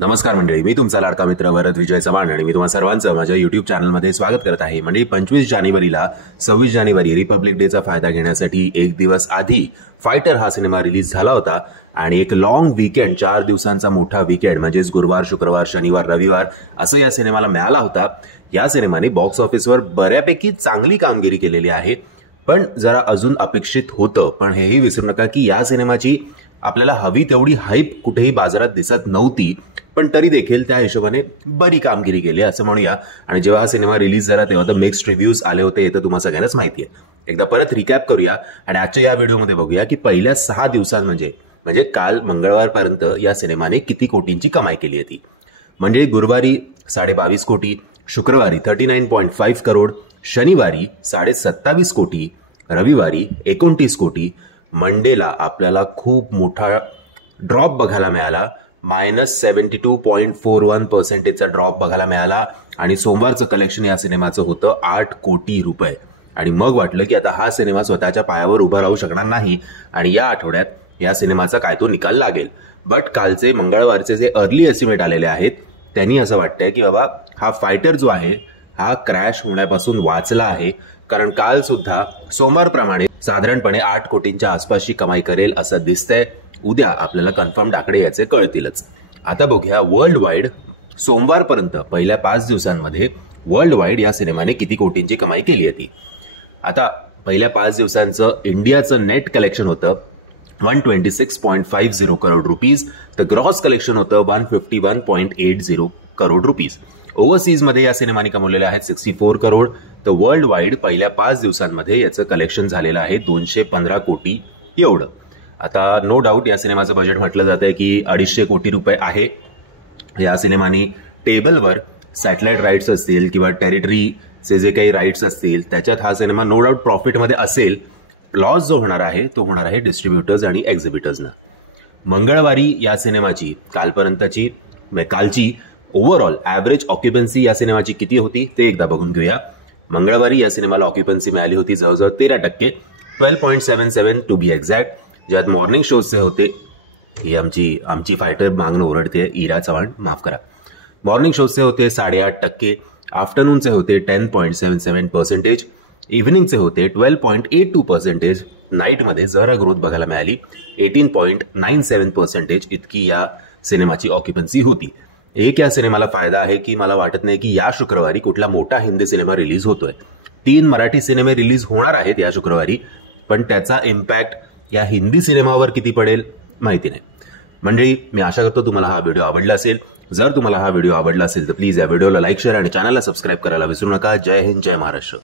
नमस्कार मंडळी, मी तुमचा लाडका मित्र वरद विजय चव्हाण आणि मी तुम्हा सर्वांचं माझ्या युट्यूब चॅनलमध्ये स्वागत करत आहे। म्हणजे 25 जानेवारीला 26 जानेवारी रिपब्लिक डेचा फायदा घेण्यासाठी एक दिवस आधी फायटर हा सिनेमा रिलीज झाला होता आणि एक लॉंग वीकेंड 4 दिवसांचा मोठा वीकेंड म्हणजेच गुरुवार, शुक्रवार, शनिवार, रविवार असं या सिनेमाला मिळाला होता। या सिनेमाने बॉक्स ऑफिसवर बऱ्यापैकी चांगली कामगिरी केलेली आहे, पण जरा अजून अपेक्षित होतं। पण हेही विसरू नका की या सिनेमाची आपल्याला हवी तेवढी हाईप कुठेही बाजारात दिसत नव्हती, पण तरी देखील त्या हिशोबाने बरी कामगिरी केली असं म्हणूया। आणि जेव्हा हा सिनेमा रिलीज झाला तेव्हा तर मिक्स्ड रिव्ह्यूज आले होते, हे तर तुम्हाला सगळ्यांनाच माहिती आहे। एकदा परत रिकॅप करूया आणि आजच्या या व्हिडिओमध्ये बघूया की पहिल्या 6 दिवसांत म्हणजे काल मंगळवारपर्यंत या सिनेमाने किती कोटींची कमाई केली होती। म्हणजे गुरुवारी 22.5 कोटी, शुक्रवारी 39.5 करोड, शनिवारी 27.5 कोटी, रविवारी 29 कोटी, मंडेला आपल्याला खूप मोठा ड्रॉप बघायला मिळाला, -72.41% ड्रॉप बघायला मिळाला आणि सोमवारचं कलेक्शन या सिनेमाचं होतं 8 कोटी रुपये। आणि मग वाटलं की आता हा सिनेमा स्वतःच्या पायावर उभा राहू शकणार नाही आणि या आठवड्यात या सिनेमाचा काय तो निकाल लागेल। बट कालचे मंगळवारचे जे अर्ली एस्टिमेट आलेले आहेत त्यांनी असं वाटतंय की बाबा हा फायटर जो आहे हा क्रॅश होण्यापासून वाचला आहे, कारण काल सुद्धा सोमवारप्रमाणे साधारणपणे 8 कोटींच्या आसपासची कमाई करेल असं दिसतंय। उद्या आपल्याला कन्फर्म आकडे याचे कळतीलच। आता बघूया वर्ल्ड वाईड सोमवारपर्यंत पहिल्या 5 दिवसांमध्ये वर्ल्ड वाईड या सिनेमाने किती कोटींची कमाई केली होती। आता पहिल्या 5 दिवसांचं इंडियाचं नेट कलेक्शन होतं 126.50 करोड रुपीज, तर ग्रॉस कलेक्शन होतं 151.80 करोड रुपीज। ओव्हरसीज मध्ये या सिनेमाने कमवलेले आहेत 64 करोड, तर वर्ल्ड वाईड पहिल्या 5 दिवसांमध्ये याचं कलेक्शन झालेलं आहे 215 कोटी एवढं। आता नो डाऊट या सिनेमाचं बजेट म्हटलं जातंय की 250 कोटी रुपये आहे। या सिनेमाने टेबलवर सॅटेलाइट राईट्स असतील किंवा टेरिटरीचे जे काही राईट्स असतील त्याच्यात हा सिनेमा नो डाऊट प्रॉफिटमध्ये असेल। लॉस जो होणार आहे तो होणार आहे डिस्ट्रीब्युटर्स आणि एक्झिबिटर्सना। मंगळवारी या सिनेमाची कालची ओव्हरऑल ॲव्हरेज ऑक्युपन्सी या सिनेमाची किती होती ते एकदा बघून घेऊया। मंगळवारी या सिनेमाला ऑक्युपन्सी मिळाली होती जवळजवळ 13%, 12.77 टू बी एक्झॅक्ट। ज्यात मॉर्निंग शोजचे होते, ही आमची फायटर मागणं ओरडते इरा चव्हाण, माफ करा, मॉर्निंग शोजचे होते 8.5%, आफ्टरनूनचे होते 10.77%, इव्हिनिंगचे होते 12.82%, नाईटमध्ये जरा ग्रोथ बघायला मिळाली 18.97% इतकी या सिनेमाची ऑक्युपन्सी होती। एक या सिनेमाला फायदा आहे की मला वाटत नाही की या शुक्रवारी कुठला मोठा हिंदी सिनेमा रिलीज होतोय। 3 मराठी सिनेमे रिलीज होणार आहेत या शुक्रवारी, पण त्याचा इम्पॅक्ट या हिंदी सिनेमावर किती पडेल माहिती नाही। मंडळी, मी आशा करतो तुम्हाला हा व्हिडिओ आवडला असेल। जर तुम्हाला हा व्हिडिओ आवडला असेल तर प्लीज या व्हिडिओला लाईक, शेअर आणि चॅनलला सबस्क्राईब करायला विसरू नका। जय हिंद, जय महाराष्ट्र।